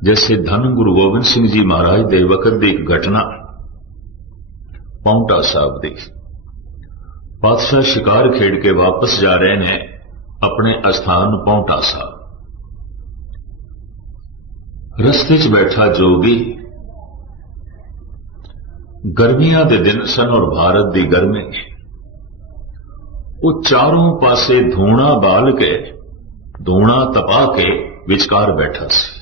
जैसे धन गुरु गोबिंद सिंह जी महाराज दे वक्त दी एक घटना पाउंटा साहब दी। पातशाह शिकार खेड़ के वापस जा रहे ने अपने अस्थान पाउंटा साहब। रस्ते च बैठा जोगी, गर्मियां दे दिन सन और भारत दी गर्मी, वो चारों पासे धूणा बाल के, धूणा तपा के विचकार बैठा सी।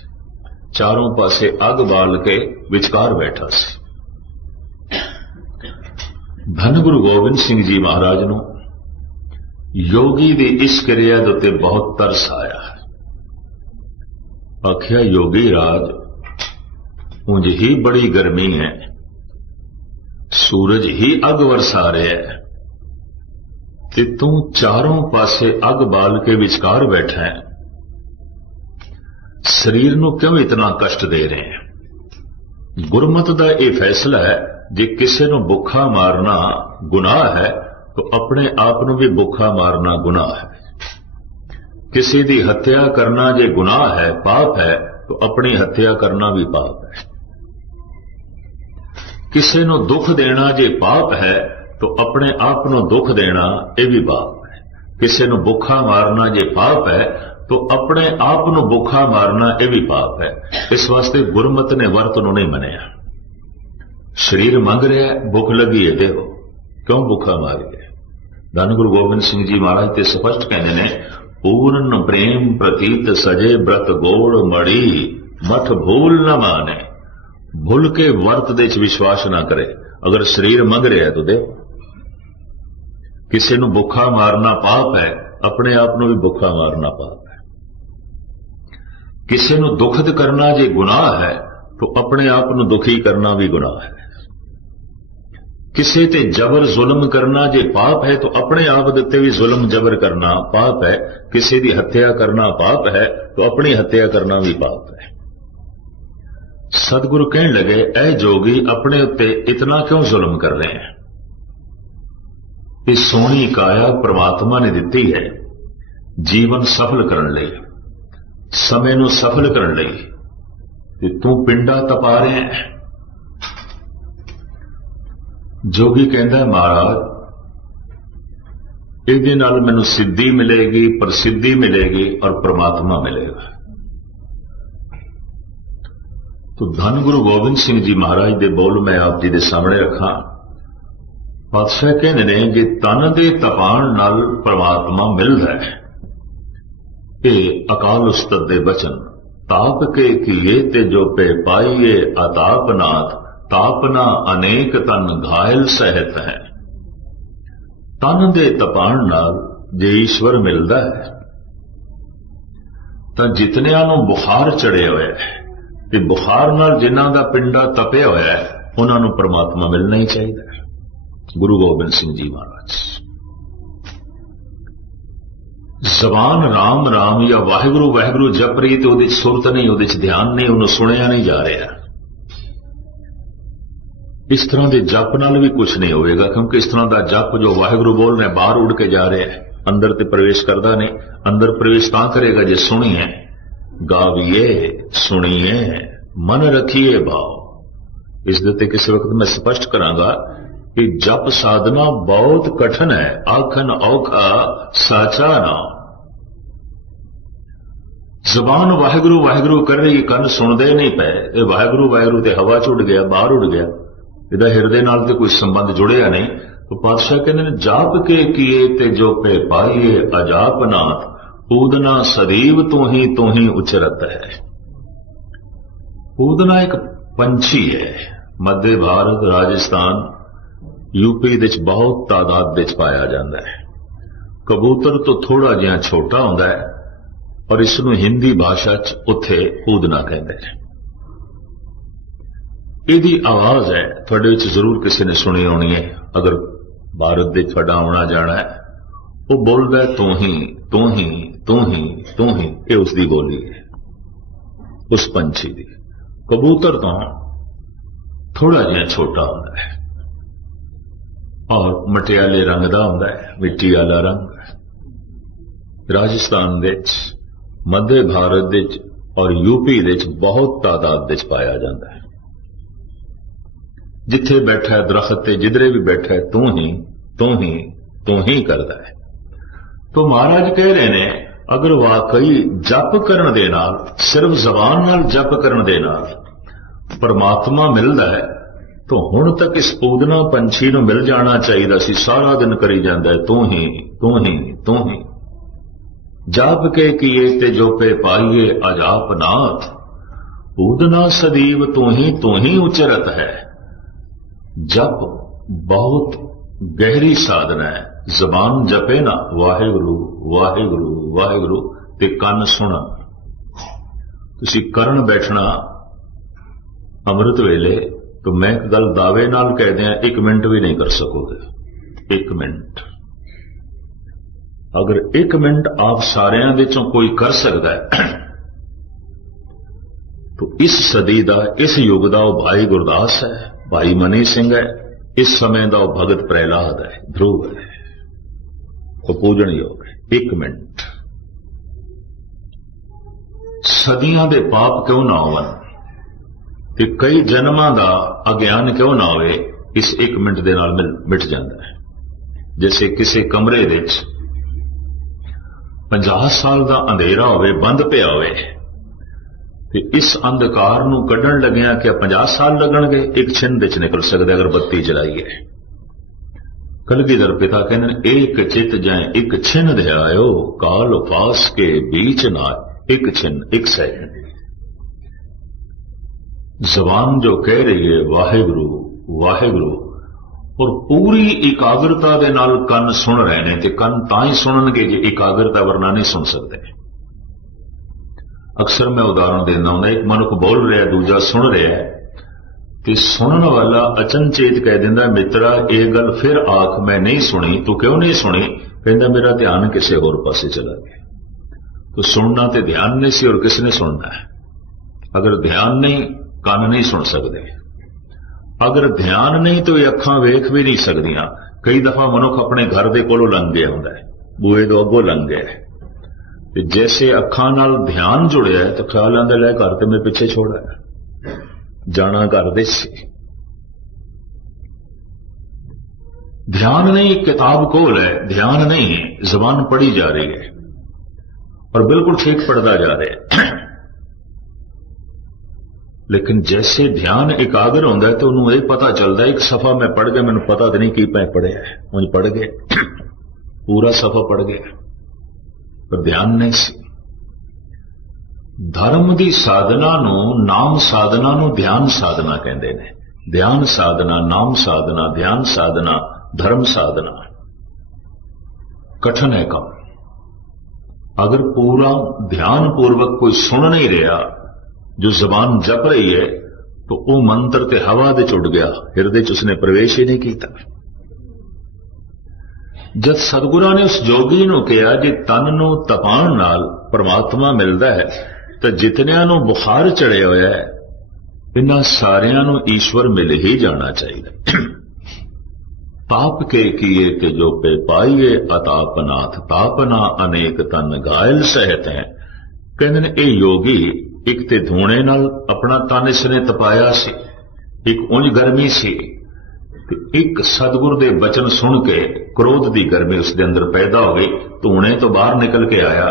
चारों पासे अग बाल के विचकार बैठा सी। धन गुरु गोबिंद सिंह जी महाराज नूं योगी दी इस क्रिया दे उत्ते बहुत तरस आया। आखिया योगी राज, उंज ही बड़ी गर्मी है, सूरज ही अग वरसा रहा है, ते तू चारों पासे अग बाल के विचकार बैठा है, शरीर नूं क्यों इतना कष्ट दे रहे हैं? गुरमत दा यह फैसला है, जे किसी नूं भुखा मारना गुनाह है तो अपने आप नूं भी भुखा मारना गुनाह है। किसी दी हत्या करना जे गुनाह है, पाप है, तो अपनी हत्या करना भी पाप है। किसी नूं दुख देना जे पाप है तो अपने आप नूं दुख देना यह भी पाप है। किसी नूं भुखा मारना जे पाप है तो अपने आप नूं भुखा मारना यह भी पाप है। इस वास्ते गुरमत ने वर्त नूं नहीं मनिया। शरीर मंग रहा है, भुख लगी है, देवो क्यों भुखा मारिए? धन गुरु गोबिंद सिंह जी महाराज ते स्पष्ट कहते हैं, पूर्ण प्रेम प्रतीत सजे व्रत गोड़ मड़ी, मठ भूल न माने। भूल के वर्त दे विश्वास ना करे। अगर शरीर मंग रहा है तो देव। किसी नूं भुखा मारना पाप है, अपने आप नूं भी भुखा मारना पाप है। किसी नूं दुखद करना जे गुनाह है तो अपने आप नूं दुखी करना भी गुनाह है। किसी ते जबर जुल्म करना जे पाप है तो अपने आप देते भी जुल्म जबर करना पाप है। किसी दी हत्या करना पाप है तो अपनी हत्या करना भी पाप है। सदगुरु कहने लगे, ऐ जोगी, अपने उत्ते इतना क्यों जुल्म कर रहे हैं? इस सोहनी काया परमात्मा ने दिती है जीवन सफल करने लई, समय नूं सफल करने लई, ते तू पिंडा तपा रहे हैं। जोगी कहता है, महाराज इहदे नाल मैनूं सिद्धि मिलेगी, प्रसिद्धि मिलेगी और परमात्मा मिलेगा। तो धन गुरु गोबिंद सिंह जी महाराज दे बोल मैं आप जी दे सामने रखा। पातशाह कहते ने कि तन दे तपाण नाल परमात्मा मिलदा है। ये अकाल उस्ताद दे बचन, ताप के किए ते जो पे पाइए अतापनाथ, तापना अनेक तन घायल सहत है। तन दे तपाण नाल जे ईश्वर मिलदा है तां जितनियां नूं बुखार चढ़िया होया है, कि बुखार नाल जिन्हां दा पिंडा तपिया होया है, उन्हां नूं परमात्मा मिलना ही चाहिए। गुरु गोबिंद सिंह जी महाराज जबान राम राम या वाहिगुरु वाहिगुरु जप रही तो उहदे सुरत नहीं, उहदे ध्यान नहीं, उन्होंने सुनिया नहीं जा रहा। इस तरह के जप नाल भी कुछ नहीं होएगा, क्योंकि इस तरह का जप जो वाहिगुरु बोल रहे बाहर उड़ के जा रहे हैं, अंदर ते प्रवेश करता नहीं। अंदर प्रवेश तां करेगा जे सुनिए, गाविए, सुनिए, मन रखिए भाव। इस दे किसी वक्त मैं स्पष्ट करांगा कि जप साधना बहुत कठिन है। आखन औखा साचा ना। जबान वाहिगुरु वाहिगुरु कर रही, कन सुनते नहीं पे। वाहिगुरु वाहिगुरु ते हवा च उड़ गया, बाहर उड़ गया, इहदा हिरदे नाल ते कोई संबंध जुड़िया नहीं। तो पातशाह कहते हैं, जाप के किए ते जो पे पाइए अजापनाथ, पूदना सदैव तू ही उचरत है। पूदना एक पंछी है, मध्य भारत, राजस्थान, यूपी दे बहुत तादाद दे पाया जाता है। कबूतर तो थोड़ा जिहा छोटा होंदा है और इसनूं हिंदी भाषा च उत्थे पूदना कहते हैं। इहदी आवाज है, थोड़े विच जरूर किसी ने सुनी होनी है। अगर भारत दे थोड़ा आना जाना है, वो बोलता है तू ही तू ही तू ही तू ही। ये उसकी बोली है, उस पंछी की। कबूतर तो थोड़ा जिहा छोटा होंदा है और मटियाले रंग का होंदा है, मिट्टी वाला रंग। राजस्थान दे, मध्य भारत दे और यूपी ਦੇ ਵਿੱਚ ਬਹੁਤ ਤਾਦਾਦ ਵਿੱਚ ਪਾਇਆ ਜਾਂਦਾ ਹੈ। ਜਿੱਥੇ ਬੈਠਾ ਦਰਖਤ ਤੇ ਜਿੱਧਰੇ ਵੀ ਬੈਠਾ ਤੂੰ ਹੀ ਕਰਦਾ ਹੈ। तो महाराज कह रहे ने अगर वाकई जप करन दे नाल सिर्फ जबान नाल जप करन दे नाल परमात्मा मिलदा है तो हुण तक इस पूदना पंछी नूं मिल जाना चाहिए सी। सारा दिन करी जांदा है तू ही जाप के किए ते जोपे पाइए अजाप नाथ पूदना सदीव तू ही उचरत है। जप बहुत गहरी साधना है। जबान जपे ना वाहिगुरु वाहिगुरु वाहिगुरु ते कन सुना। तुसी करन बैठना अमृत वेले तो मैं एक गल दावे नाल कह दिया 1 मिनट भी नहीं कर सकोगे। 1 मिनट अगर 1 मिनट आप सारिਆਂ ਵਿੱਚੋਂ कोई कर सकता है तो इस सदी का इस युग का वह भाई गुरदास है, भाई मनी सिंह है, इस समय का वह भगत प्रहलाद है, ध्रुव है, वो पूजन योग है। 1 मिनट सदियां दे पाप क्यों ना होवन ते कई जन्मां दा अज्ञान क्यों ना होवे इस 1 मिनट दे नाल मिट जाता है। जैसे किसी कमरे विच 50 साल का अंधेरा होवे बंद पिया होवे ते इस अंधकार नूं कड्ढण लग्या कि 50 साल लगणगे, एक छिन विच निकल सकदा अगर बत्ती जलाई है। कलगीधर पिता कहते एक चित जाए एक छिन ध्यायो काल फास के बीच ना एक छिन एक सेकंड। जबान जो कह रही है वाहिगुरु वाहिगुरु और पूरी एकाग्रता दे नाल कन सुन रहे ने ते कन तां ही सुनणगे जे एकाग्रता वरना नहीं सुन सकते। अक्सर मैं उदाहरण देना हूं, एक मनुख बोल रहा है दूजा सुन रहा है ते सुनन वाला अचनचेत कह दिंदा मित्रा ये गल फिर आख मैं नहीं सुनी, तू क्यों नहीं सुनी? कहंदा मेरा ध्यान किसी होर पासे चला गया। तो सुनना तो ध्यान नहीं सी और किसने सुनना है? अगर ध्यान नहीं कान नहीं सुन सकते, अगर ध्यान नहीं तो ये अखां वेख भी नहीं सकदियां। कई दफा मनुख अपने घर दे कोलों लंघ गया हुंदा है, बूहे दो अगों लंघ गया है ते जैसे अखां नाल ध्यान जुड़िया है तो ख्याल आंदा लै घर ते मैं पिछे छोड़ा है, जाना घर दे सी। ध्यान नहीं, किताब कोल है, ध्यान नहीं, जबान पढ़ी जा रही है और बिल्कुल ठीक पढ़ता जा रहा है। लेकिन जैसे ध्यान एकाग्र होता है तो उन्होंने यह पता चलता है एक सफा मैं पढ़ गया, मैंने पता तो नहीं की मैं पढ़िया है, मुझे पढ़ गया पूरा सफा पढ़ गया पर ध्यान नहीं सी। धर्म की साधना नू नाम साधना नू ध्यान साधना कहते हैं। ध्यान साधना, नाम साधना, ध्यान साधना, धर्म साधना कठिन है काम। अगर पूरा ध्यान पूर्वक कोई सुन नहीं रहा, जो जबान जप रही है, तो वो मंत्र ते हवा दे उड़ गया, हृदय च उसने प्रवेश ही नहीं किया। जब सतगुरां ने उस जोगी नू कहा जे तन नू तपाण नाल परमात्मा मिलता है तो जितनियां नू बुखार चढ़िया होया है इन्हां सारियां नू ईश्वर मिल ही जाना चाहिए। ताप के किए ते जो पे पाइए अतापनाथ तापना अनेक तन घायल सहत है। कहते ने ये योगी एक ते धूणे नाल अपना तन इसने तपाया सी, एक उंज गर्मी सी, एक सतगुरु दे वचन सुन के क्रोध की गर्मी उसके अंदर पैदा हो गई, धूणे तो बाहर निकल के आया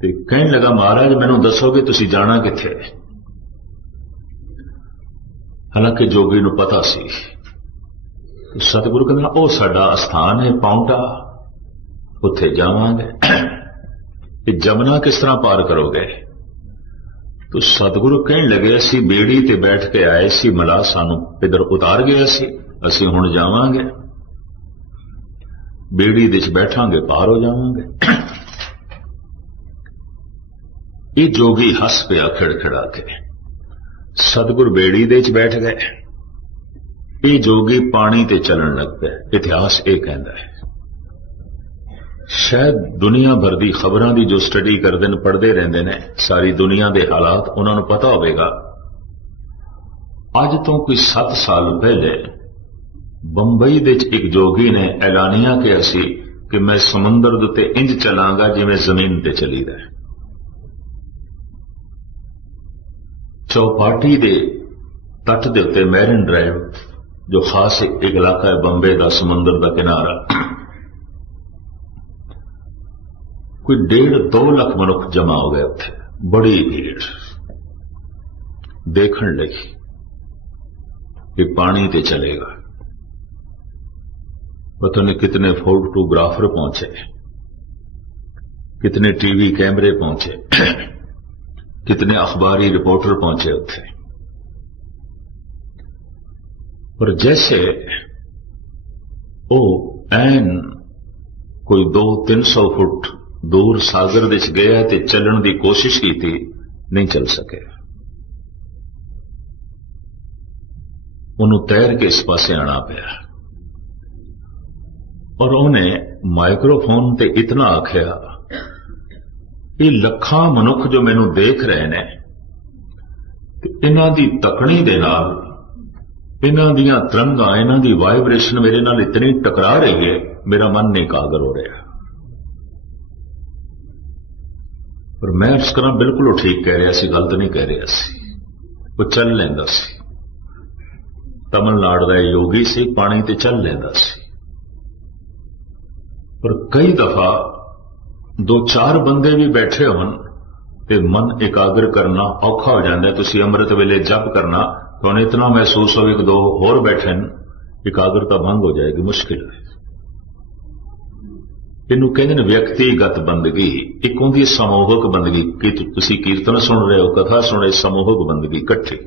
ते कहने लगा महाराज मैनू दसोगे तुसी जाना किथे? हालांकि जोगी नू पता सी। तो सतगुरु कहना ओ साडा स्थान है पाउंटा, उत्थे जावांगे। ये जमुना किस तरह पार करोगे? तो सतगुरु कहने लगे असी बेड़ी ते बैठ के आए सी, मला सानू इधर उतार गया सी, असी हुण जावांगे, बेड़ी दे च बैठांगे पार हो जावांगे। ये जोगी हस पिया खिड़खिड़ा के। सतगुरु बेड़ी दे च बैठ गए, ये जोगी पानी ते चलन लग पे। इतिहास ये कहता है। शायद दुनिया भर की खबरों की जो स्टडी करते हैं, पढ़ते रहते हैं, सारी दुनिया के हालात उन्होंने पता होगा। अज तो कोई 7 साल पहले बंबई दे एक जोगी ने ऐलानिया किया सी कि मैं समुंदर दे इंज चलांगा जिवें जमीन ते चली रहे। चौपाटी के तट के उत्ते मैरिन ड्राइव, जो खास एक इलाका है बंबे का, समुद्र का किनारा, कोई 1.5-2 लाख मनुख जमा हो गए उत्थे। बड़ी भीड़ देखने लगी कि पानी ते चलेगा। पता नहीं कितने फोटोग्राफर पहुंचे, कितने टीवी कैमरे पहुंचे, कितने अखबारी रिपोर्टर पहुंचे उत्थे। और जैसे वो ऐन कोई 200-300 फुट दूर सागर विच गया ते चलण की कोशिश की थी, नहीं चल सके। उन्होंने तैर के इस पासे आना पाया और उन्हें माइक्रोफोन ते इतना आख्या, ये लखां मनुख जो मैनू देख रहे ने, इन्हां दी तकनी दे नाल, इन्हां दियां तरंगां, इन्हां दी वाइब्रेशन मेरे नाल इतनी टकरा रही है, मेरा मन नहीं एकाग्र हो रहा। पर मैं उस तरह बिल्कुल ठीक कह रहा सी, गलत नहीं कह रहा सी। वो चल लेंदा सी, तमिलनाडु का योगी से पानी ते चल लेंदा सी। पर कई दफा 2-4 बंदे भी बैठे होन ते मन एकाग्र करना औखा हो जाता है। तुसी अमृत वेले जप करना तो इतना महसूस हो कि 2 होर बैठे, एकाग्रता भंग हो जाएगी, मुश्किल है। इनू कहते हैं व्यक्तिगत बंदगी, एक होंदी समूहक बंदगी कि तुसी कीर्तन सुन रहे हो, कथा सुन रहे, समूहक बंदगी इकट्ठी।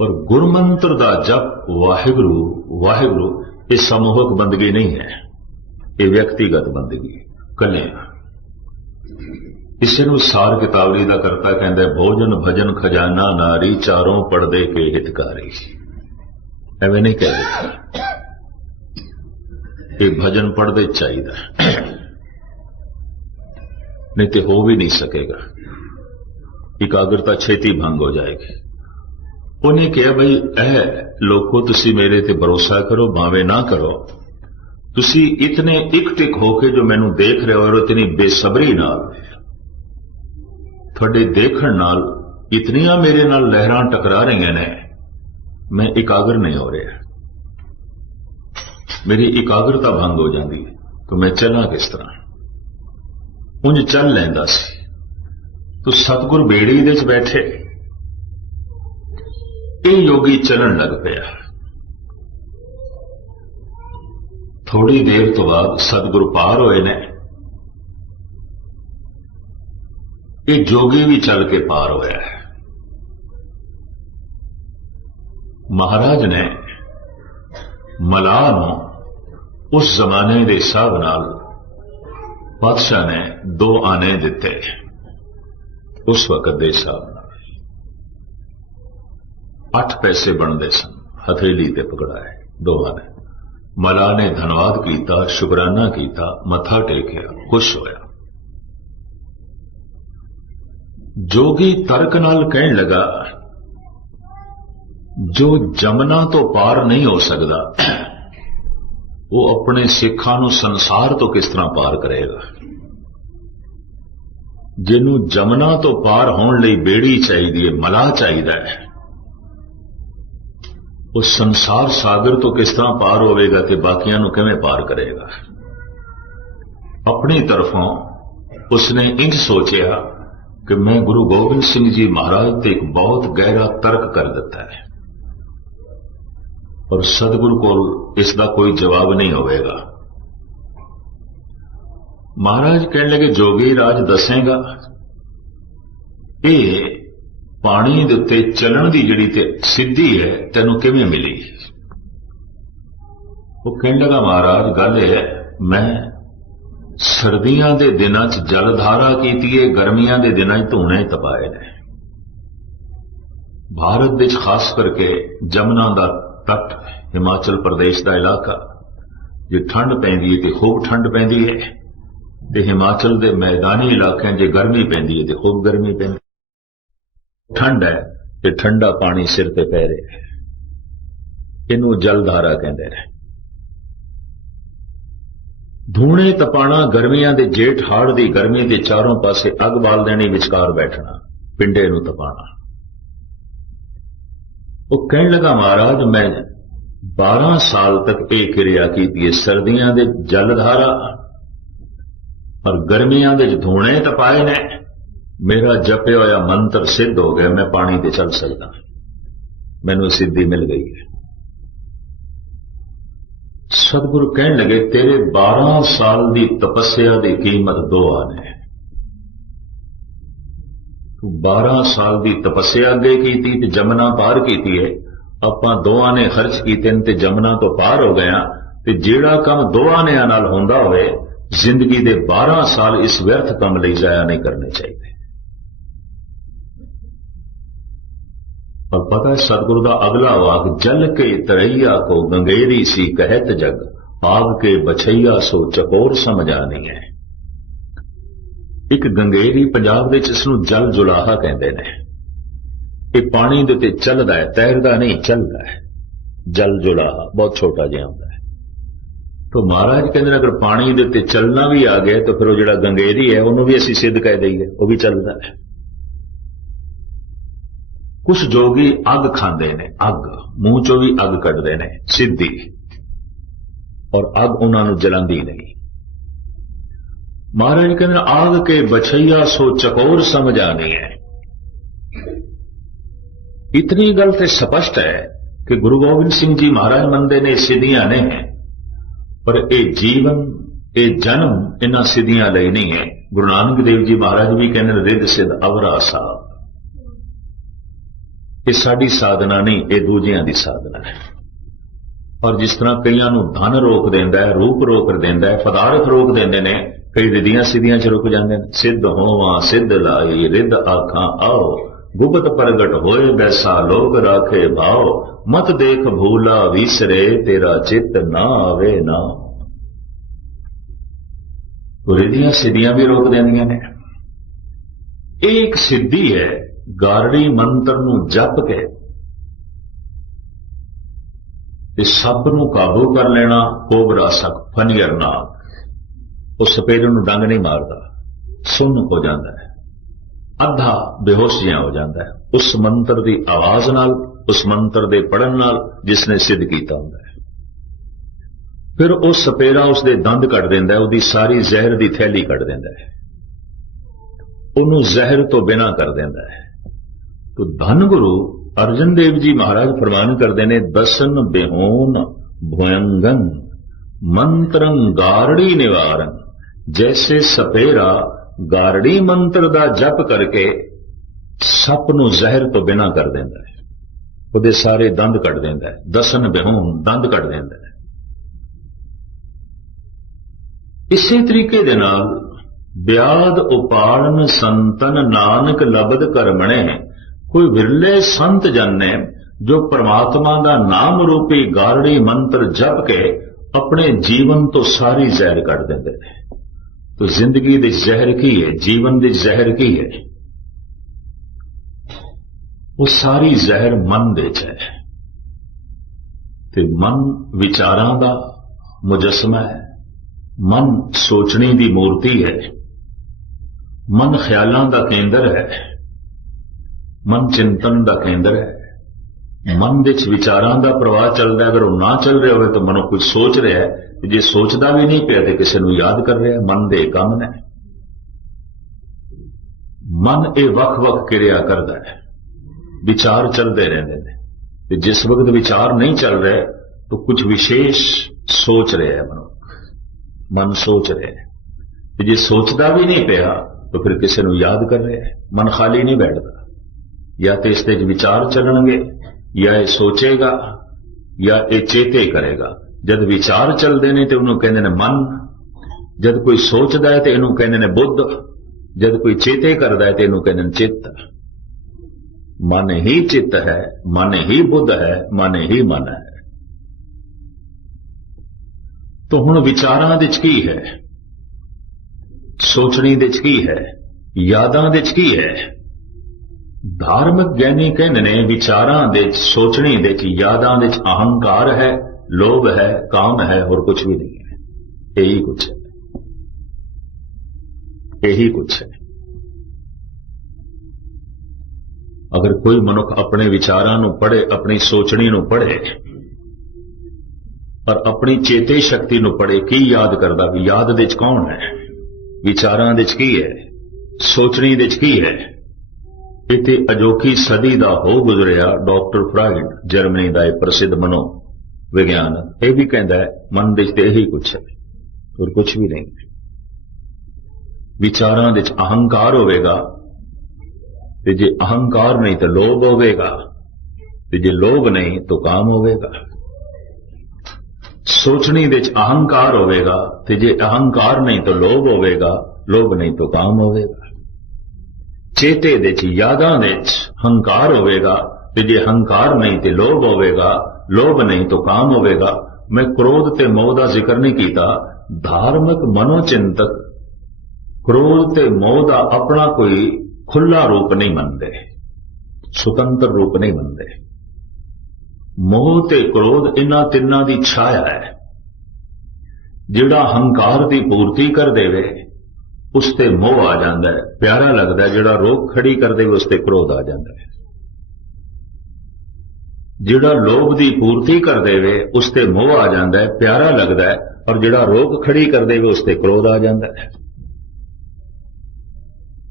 और गुरमंत्र दा जप वाहिगुरु वाहिगुरु, ये समूहक बंदगी नहीं है, ये व्यक्तिगत बंदगी कले। इसे नू सार कितावली दा करता कहंदा है, भोजन भजन खजाना नारी, चारों पड़दे के हितकारी। एवं नहीं कह रहे, ये भजन पढ़ते चाहिए, नहीं तो हो भी नहीं सकेगा, एकाग्रता छेती भंग हो जाएगी। उन्हें कहा, भाई ऐ लोगों तुसी मेरे ते भरोसा करो, भावे ना करो, तुसी इतने इकटिक होके जो मैनू देख रहे हो और इतनी बेसब्री नाल, थोड़े देखण नाल इतनियां मेरे नाल लहरां टकरा रही ने, मैं एकाग्र नहीं हो रहा, मेरी एकाग्रता भंग हो जाती है, तो मैं चला किस तरह। उंज चल लैंदा सी, तो सतगुर बेड़ी दे च बैठे, ये योगी चलन लग पिया। थोड़ी देर तो बाद सतगुर पार होए ने, ये जोगी भी चल के पार होया है। महाराज ने मलाह नूं उस जमाने के हिसाब नाल बादशाह ने 2 आने दिते, उस वक्त के हिसाब नाल 8 पैसे बनते सन, हथेली ते पकड़ाए 2 आने। मलाह ने धन्यवाद किया, शुकराना किया, मथा टेकिया, खुश होया। जोगी तर्क नाल कहन लगा, जो जमना तो पार नहीं हो सकता, वो अपने सिखां नूं संसार तो किस तरह पार करेगा। जिन्हों जमना तो पार होने लई बेड़ी चाहिए, मलाह चाहिए है, वो संसार सागर तो किस तरह पार होवेगा ते बाकियां नूं किवें पार करेगा। अपनी तरफों उसने इंज सोचा कि मैं गुरु गोबिंद सिंह जी महाराज ते एक बहुत गहरा तर्क कर दिता है और सदगुरु को इसका कोई जवाब नहीं होगा। महाराज कहने लगे, जोगी राज दसेगा, ये पानी दे उत्ते चलण दी जिहड़ी ते सिद्धि है तैनूं किवें मिली। वो कहने लगा, महाराज गल है, मैं सर्दियां दे दिनां च जलधारा कीती है, गर्मियां दे दिनां च धूणे तपाए ने। भारत विच खास करके जमुना दा तट, हिमाचल प्रदेश का इलाका, जे ठंड पैंदी है तो खूब ठंड पैंदी है, ते हिमाचल के मैदानी इलाकों जे गर्मी पैंदी है तो खूब गर्मी पैंदी। ठंड है तो ठंडा पानी सिर ते पै रहा है, इनू जलधारा कहते हैं। धूणे तपाना गर्मियां दे जेठ हाड़ दी गर्मी के चारों पासे अग बाल देनी, विचकार बैठना, पिंडे नूं तपाना। वो कहने लगा महाराज मैं 12 साल तक यह क्रिया की, सर्दियां दे जलधारा और गर्मियां दे धूणे तपाए ने, मेरा जपया होया मंत्र सिद्ध हो गया, मैं पानी ते चल सकता, मैनू सिद्धि मिल गई है। सतगुरु कहने लगे तेरे 12 साल की तपस्या की कीमत 2 आने। तू 12 साल की तपस्या अगे की जमुना पार की है, आपां 2 आने खर्च कीते ते जमुना तो पार हो गया, ते जेड़ा काम 2 आनियां नाल होंदा होवे जिंदगी दे 12 साल इस व्यर्थ काम लई जाया नहीं करने चाहिए। और पता है सतगुरु का अगला वाक, जल के तरैया को गंगेरी सी कहत जग, पाग के बछैया सो चकोर समझानी है। एक गंगेरी पंजाब विच इसनूं जल जुलाहा कहते हैं। ये पानी दे उत्ते चलदा है, तैरदा नहीं, चलदा है। जल जुलाहा बहुत छोटा जिहा होंदा है। तो महाराज कहते हैं अगर पानी दे उत्ते चलना भी आ गया तो फिर वो जिहड़ा गंगेरी है उन्होंने भी असीं सिद्ध कह दईए, वो भी चलदा है। कुछ जोगी अग खांदे ने, अग मूंह चों भी अग कढदे ने सिद्धि, और अग उन्होंने जलांदी नहीं। महाराज कहते आग के बछैया सो चकोर समझ आनी है। इतनी गल तो स्पष्ट है कि गुरु गोबिंद सिंह जी महाराज मंदे ने सिद्धियां ने, पर यह जीवन ये जन्म इन्हां सिद्धियां लई नहीं है। गुरु नानक देव जी महाराज भी कहने रिद सिद्ध अवरा साहब, ये साडी साधना नहीं, ये दूजियां दी साधना है। और जिस तरह कईयां नूं धन रोक देंदा है, रूप रोक देंदा है, पदार्थ रोक देंदे ने, कई रिदियां सिद्धियां च रुक जांदे ने। सिद्ध होवां सिद्ध लाई रिद आखां आओ, गुप्त प्रगट होए बैसा लोग राखे भाव, मत देख भूला विसरे तेरा चित्त ना आवे ना। तो रिदियां सिद्धियां भी रोक देंदियां ने। एक सिद्धि है गारड़ी मंत्र नूं जप के सप नूं काबू कर लेना, कोबरा सक फनियर नाग, उस सपेरे नूं डंग नहीं मारदा, सुन्न हो जाता है, अद्धा बेहोश जिहा हो जाता है उस मंत्र की आवाज नाल, उस मंत्र के पढ़न नाल जिसने सिद्ध किया हुंदा है। फिर उस सपेरा उसके दंद कट देंदा है, उसकी सारी जहर की थैली कट देंदा है, उन्होंने जहर तो बिना कर देंदा है। तो धन गुरु अर्जन देव जी महाराज फरमान करते हैं, दसन बेहोन भयंगन मंत्रं गारड़ी निवारण। जैसे सपेरा गारड़ी मंत्र का जप करके सप नूं जहर तो बिना कर देंदा है, उहदे सारे दंद कट देंदा है, दसन बेहोन दंद कट देंदा है। इसी तरीके दे नाल ब्याद उपाड़न संतन नानक लबद करमणे। कोई विरले संत जन ने जो परमात्मा का नाम रूपी गारड़ी मंत्र जप के अपने जीवन तो सारी जहर कट देंदे ने। तो जिंदगी दी जहर की है, जीवन दी जहर की है, वो सारी जहर मन दे च है। ते मन विचारां दा मुजस्मा है, मन सोचने की मूर्ति है, मन ख्यालों का केंद्र है, मन चिंतन का केंद्र है। मन विच विचारां का प्रवाह चलता है, अगर वो ना चल रहा हो तो मनो कुछ सोच रहा है, जे सोचता भी नहीं पिया तो किसी को याद कर रहा है, मन दे काम ने। मन ये वख वख क्रिया करता है, विचार चलते रहते हैं। जिस वक्त विचार नहीं चल रहे तो कुछ विशेष सोच रहे हैं, मन सोच रहे हैं। जे सोचता भी नहीं पिया तो फिर किसी को याद कर रहे हैं। मन खाली नहीं बैठता, या तो इसके विचार चलणगे, या ये सोचेगा, या ये चेते करेगा। जब विचार चलते हैं तो उन्होंने कहते हैं मन, जब कोई सोचता है तो इन्हों कहते हैं बुद्ध, जब कोई चेते करता है तो इन्हों कहते हैं चित्त। मन ही चित्त है, मन ही बुद्ध है, मन ही मन है। तो हुण विचारां दे की है, सोचने दे की है, यादां दे की है। धार्मिक ज्ञानी कहते ने विचारां दे, सोचने दे, यादां दे अहंकार है, लोभ है, काम है, और कुछ भी नहीं है। यही कुछ है, यही कुछ है। अगर कोई मनुख अपने विचारां नूं पढ़े, अपनी सोचनी नूं पढ़े पर अपनी चेते शक्ति नूं पढ़े, की याद करदा भी याद दे च कौन है, विचारां दे च की है, सोचनी दे च की है। इते अजोखी सदी दा हो गुजरिया डॉक्टर फ्राइड, जर्मनी का एक प्रसिद्ध मनो विज्ञान, यह भी कहता है मन दे च यही कुछ है और कुछ भी नहीं। विचारां दे च अहंकार होवेगा ते जे अहंकार नहीं तो लोभ होवेगा, ते जे लोभ नहीं तो काम होवेगा। सोचनी दे च अहंकार होवेगा ते जे अहंकार नहीं तो लोभ होवेगा, लोभ नहीं तो काम होवेगा। चेते दे च यादां दे च हंकार होवेगा ते जे हंकार नहीं तो लोभ होवेगा, लोभ नहीं तो काम होवेगा। मैं क्रोध ते मोह दा जिक्र नहीं कीता। धार्मिक मनोचिंतक क्रोध ते मोह दा अपना कोई खुला रूप नहीं मनते, स्वतंत्र रूप नहीं मनते। मोह ते क्रोध इन्हां तिन्नां दी छाया है। जिहड़ा हंकार दी पूर्ति कर देवे उसते मोह आ जाता है, प्यारा लगता है। जिहड़ा रोक खड़ी कर दे उसते क्रोध आ जाता है। जिहड़ा लोभ दी पूर्ति कर देवे उसते मोह आ जाता है, प्यारा लगता है। और जिहड़ा रोक खड़ी कर देवे उसते क्रोध आ जाता है।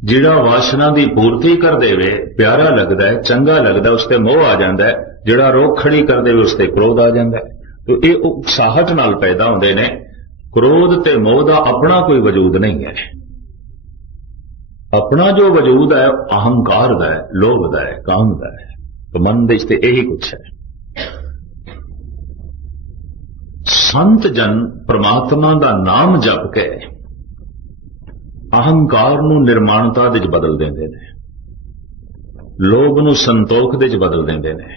जिहड़ा वासना दी पूर्ति कर देवे प्यारा लगता है, चंगा लगता है, उसते मोह आ जाता है। जिहड़ा रोक खड़ी कर देवे उसते क्रोध आ जाता है। तो ये उत्साहट नाल पैदा होंदे ने। क्रोध ते मोह दा अपना कोई वजूद नहीं है। अपना जो वजूद है अहंकार दा है, लोभ दा है, काम दा है। तो मन दे ते यही कुछ है। संत जन परमात्मा दा नाम जप के अहंकार नूं निर्माणता दे बदल देंदे ने, लोभ नूं संतोख दे बदल देंदे ने,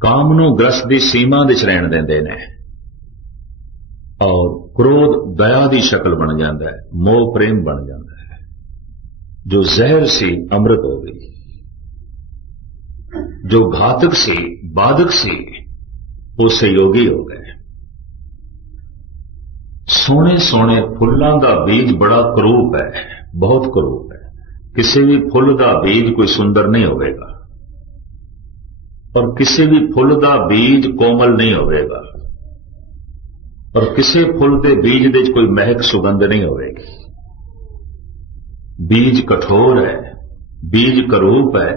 काम नूं ग्रस्त दी सीमा दे रहण देंदे ने, और क्रोध दया दी शक्ल बन जाता है, मोह प्रेम बन जाता है। जो जहर सी अमृत हो गई, जो घातक सी बाधक सी वो सहयोगी हो गए। सोने सोने फुल्लां दा बीज बड़ा करूप है, बहुत करूप है। किसी भी फुल दा बीज कोई सुंदर नहीं होगा और किसी भी फुल दा बीज कोमल नहीं होगा और किसी फुल दे बीज दे कोई महक सुगंध नहीं होगी। बीज कठोर है, बीज करूप है,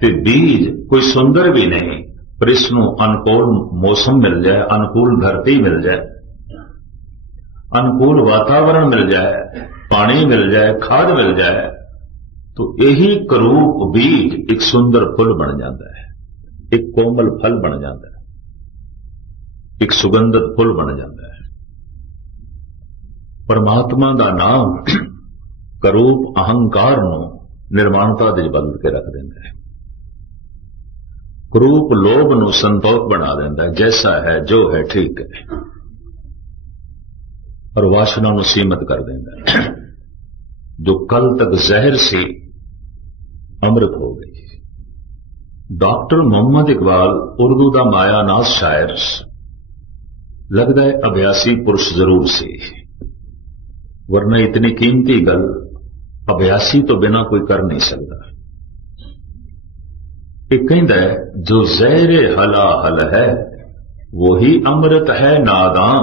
ते बीज कोई सुंदर भी नहीं, पर इसनों अनुकूल मौसम मिल जाए, अनुकूल धरती मिल जाए, अनुकूल वातावरण मिल जाए, पानी मिल जाए, खाद मिल जाए, तो यही करूप बीज एक सुंदर फुल बन जाता है, एक कोमल फल बन जाता है, एक सुगंधित फुल बन जाता है। परमात्मा का नाम करूप अहंकार नूं निर्माणता दे बदल के रख देता है। करूप लोभ नूं संतोख बना देता है, जैसा है जो है ठीक है, और वासना नूं सीमित कर देता है। जो कल तक जहर सी अमृत हो गई। डॉक्टर मोहम्मद इकबाल उर्दू का मायानाज शायर, लगता है अभ्यासी पुरुष जरूर सी, वरना इतनी कीमती गल अभ्यासी तो बिना कोई कर नहीं सकता। एक कहता है जो जहरे हला हल है वही अमृत है नादां,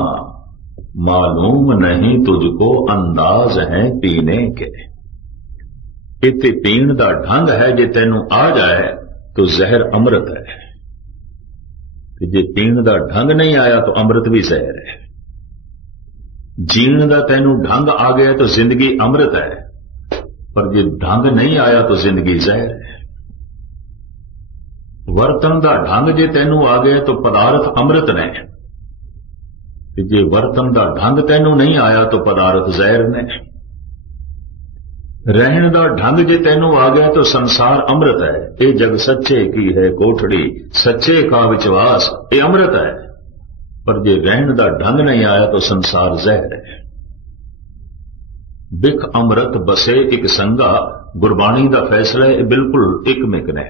मालूम नहीं तुझको अंदाज है पीने के। इते पीण दा ढंग है, जे तेनू आ जाए तो जहर अमृत है, जे पीण दा ढंग नहीं आया तो अमृत भी जहर है। जीण दा तेनू ढंग आ गया तो जिंदगी अमृत है, पर जे ढंग नहीं आया तो जिंदगी जहर है। वर्तन दा ढंग जे तेनू आ गया तो पदार्थ अमृत ने, जे वर्तन दा ढंग तेनू नहीं आया तो पदार्थ जहर ने। रहन दा ढंग जे तेनू आ गया तो संसार अमृत है। ये जग सच्चे की है कोठड़ी, सच्चे का विश्वास, ये अमृत है, पर जे रहन दा ढंग नहीं आया तो संसार जहर है। बिख अमृत बसे एक संगा, गुरबाणी दा फैसला है बिल्कुल एक मिक ने।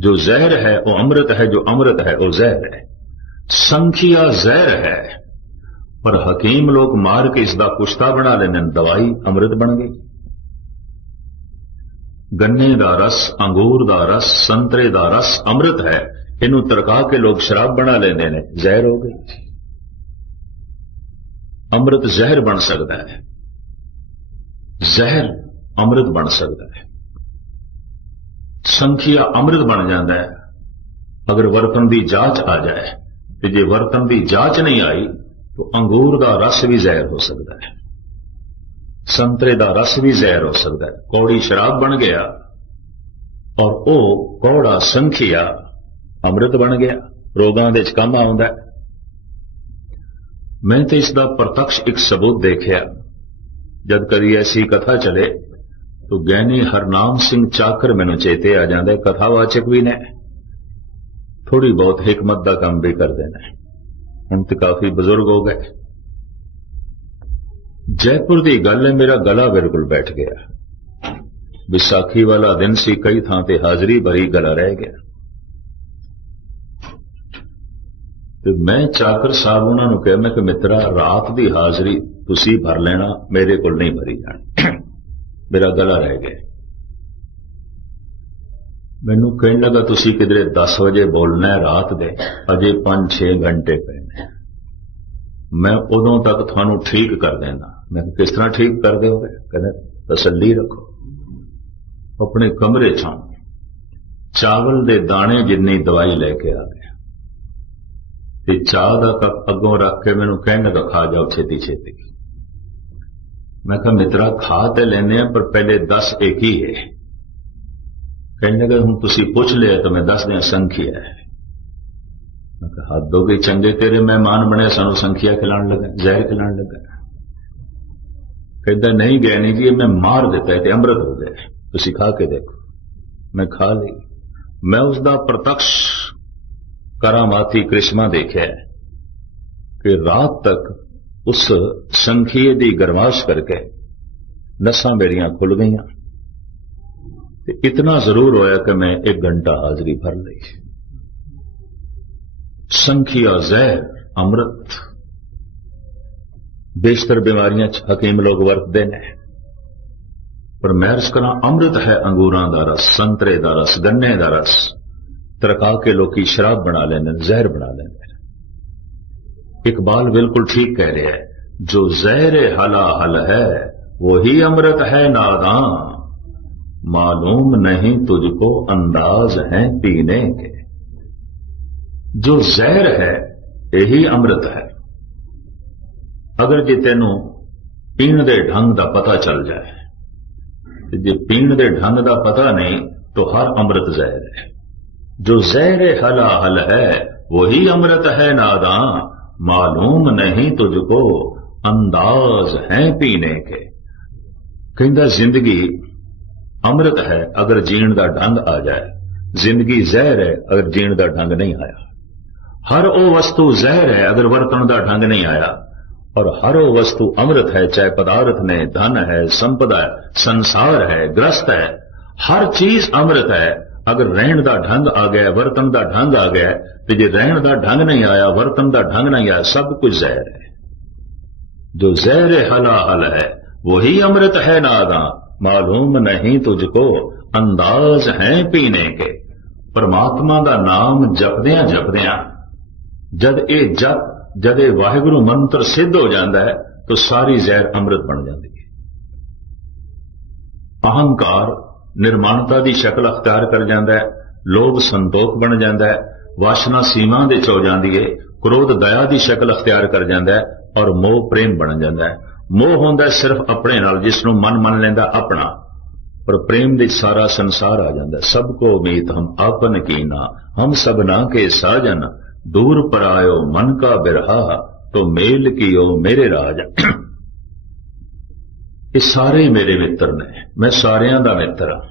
जो जहर है वो अमृत है, जो अमृत है वो जहर है। संखिया जहर है, पर हकीम लोग मार के इसका कुश्ता बना लेने, दवाई अमृत बन गई। गन्ने दा रस, अंगूर दा रस, संतरे दा रस अमृत है। इनू तरका के लोग शराब बना लेंदे ने, जहर हो गई। अमृत जहर बन सकता है, जहर अमृत बन सकता है। संखिया अमृत बन जाता है अगर वरतन की जांच आ जाए। तो जे वरतन की जांच नहीं आई तो अंगूर का रस भी जहर हो सकता है, संतरे का रस भी जहर हो सकता है। कौड़ी शराब बन गया और वो कौड़ा संखिया अमृत बन गया, रोगां दे च काम आउंदा है। मैं तो इसका प्रत्यक्ष एक सबूत देखिया। जब कभी ऐसी कथा चले तो ज्ञानी हरनाम सिंह चाकर मैनू चेते आ जाता है। कथावाचक भी ने, थोड़ी बहुत हिकमत का काम भी कर देना। हम तो काफी बुजुर्ग हो गए। जयपुर की गल है, मेरा गला बिल्कुल बैठ गया। विसाखी वाला दिन सी, कई थां ते हाजरी भरी, गला रह गया। तो मैं चाकर साहब उन्होंने कहा, मैं कि मित्रा रात की हाजरी तुसी भर लेना, मेरे को नहीं भरी जानी। मेरा गला रह गया। मैनू कहने लगा तुसी किधरे 10 बजे बोलना है रात दे, अजे 5-6 घंटे पैने, मैं उदों तक थानू ठीक कर देना। मैं किस तरह ठीक कर दोगे? कहते तसल्ली रखो, अपने कमरे चों चावल दे दाने जिन्नी दवाई लेके आ गया ते चाह का कप अगों रख के मैनू कहने लगा खा जाओ छेती छेती। मैं कहा मित्रा खा तो लेने पर पहले 10 एक ही है। कहने लगे हूं तुसी पूछ लिया तो मैं दस दिया संखिया है। मैं कहा हद हो गई, चंगे तेरे मेहमान बने, सानू संखिया खिलाने लगा, जहर खिलाने लगा। कहता नहीं गया नहीं जी, मैं मार देता है, अमृत हो गया, तुसी खा के देखो। मैं खा ली। मैं उसका प्रत्यक्ष करामाती करिश्मा देखा कि रात तक उस संखिए की गरमाश करके नसां मेरियां खुल गईयां। इतना जरूर होया कि मैं 1 घंटा हाजरी भर ली। संखिया जहर, अमृत। बेशतर बीमारियां हकीम लोग वरतते ने, पर मैं अर्ज करा अमृत है अंगूरां दा रस, संतरे दा रस, गन्ने दा रस। तरका के लोग शराब बना लेने, जहर बना लेने। इकबाल बिल्कुल ठीक कह रहे हैं, जो जहर हला हल है वही अमृत है नादां, मालूम नहीं तुझको अंदाज है पीने के। जो जहर है यही अमृत है। अगर जे तेनू पीण दे ढंग का पता चल जाए, जे पीण दे ढंग का पता नहीं तो हर अमृत जहर है। जो जहर हला हल है वही अमृत है नादां, मालूम नहीं तुझको अंदाज है पीने के। कहता जिंदगी अमृत है अगर जीण का ढंग आ जाए, जिंदगी जहर है अगर जीण का ढंग नहीं आया। हर वो वस्तु जहर है अगर वरतन का ढंग नहीं आया, और हर वो वस्तु अमृत है, चाहे पदार्थ ने, धन है, संपदा है, संसार है, ग्रस्त है। हर चीज अमृत है अगर रहन का ढंग आ गया, वर्तन का ढंग आ गया। तो जो रहन का ढंग नहीं आया, वर्तन का ढंग नहीं आया, सब कुछ जहर है। जो जहर हला हल है वही अमृत है नादां, मालूम नहीं तुझको अंदाज है पीने के। परमात्मा का नाम जपदियां जपदियां जद ये वाहिगुरु मंत्र सिद्ध हो जाता है तो सारी जहर अमृत बन जाती है। अहंकार निर्माणता की शक्ल अख्तियार कर जाता है, लोभ संतोख बन जाता है, वासना सीमा दे च हो जाती है, क्रोध दया की शक्ल अख्तियार कर जाता है, और मोह प्रेम बन जाता है। मोह होंदा सिर्फ अपने नाल, जिसनों मन लेंदा अपना, पर प्रेम दे सारा संसार आ जाता है। सबको मीत हम आपन कीना, हम सबना के साजन, दूर पर आयो मन का बिरहा, तो मेल कियो मेरे राज। ये सारे मेरे मित्र ने, मैं सारियां दा मित्र हाँ।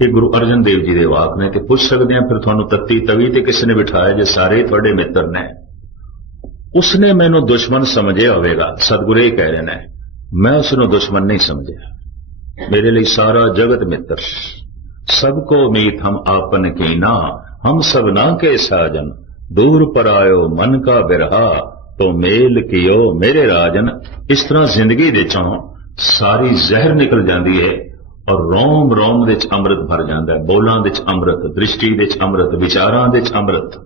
ये गुरु अर्जन देव जी दे वाक ने। ते पुछ सकते हैं फिर थानू तत्ती तवी ते किसने बिठाया जे सारे थोड़े मित्र ने? उसने मैनू दुश्मन समझे होवेगा, सतगुरु ही कह रहे हैं, मैं उसनों दुश्मन नहीं समझा। मेरे लिए सारा जगत मित्र। सबको मीत हम आपन कीना, हम सबना के साजन, दूर पर आयो मन का बिरहा, तो मेल कियो मेरे राजन। इस तरह जिंदगी दे चों सारी जहर निकल जाती है ਔਰ ਰੋਮ ਰੋਮ ਦੇ ਚ ਅੰਮ੍ਰਿਤ ਭਰ ਜਾਂਦਾ ਹੈ, ਬੋਲਾਂ ਦੇ ਚ ਅੰਮ੍ਰਿਤ, ਦ੍ਰਿਸ਼ਟੀ ਦੇ ਚ ਅੰਮ੍ਰਿਤ, ਵਿਚਾਰਾਂ ਦੇ ਚ ਅੰਮ੍ਰਿਤ।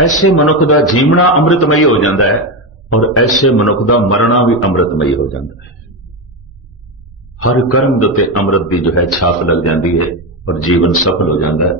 ਐਸੇ ਮਨੁੱਖ ਦਾ ਜੀਵਣਾ ਅੰਮ੍ਰਿਤਮਈ ਹੋ ਜਾਂਦਾ ਹੈ ਔਰ ਐਸੇ ਮਨੁੱਖ ਦਾ ਮਰਨਾ ਵੀ ਅੰਮ੍ਰਿਤਮਈ ਹੋ ਜਾਂਦਾ ਹੈ। ਹਰ ਕਰਮ ਦੇ ਉੱਤੇ ਅੰਮ੍ਰਿਤ ਦੀ ਜੋ ਹੈ ਛਾਪ ਲੱਗ ਜਾਂਦੀ ਹੈ ਔਰ ਜੀਵਨ ਸਫਲ ਹੋ ਜਾਂਦਾ ਹੈ।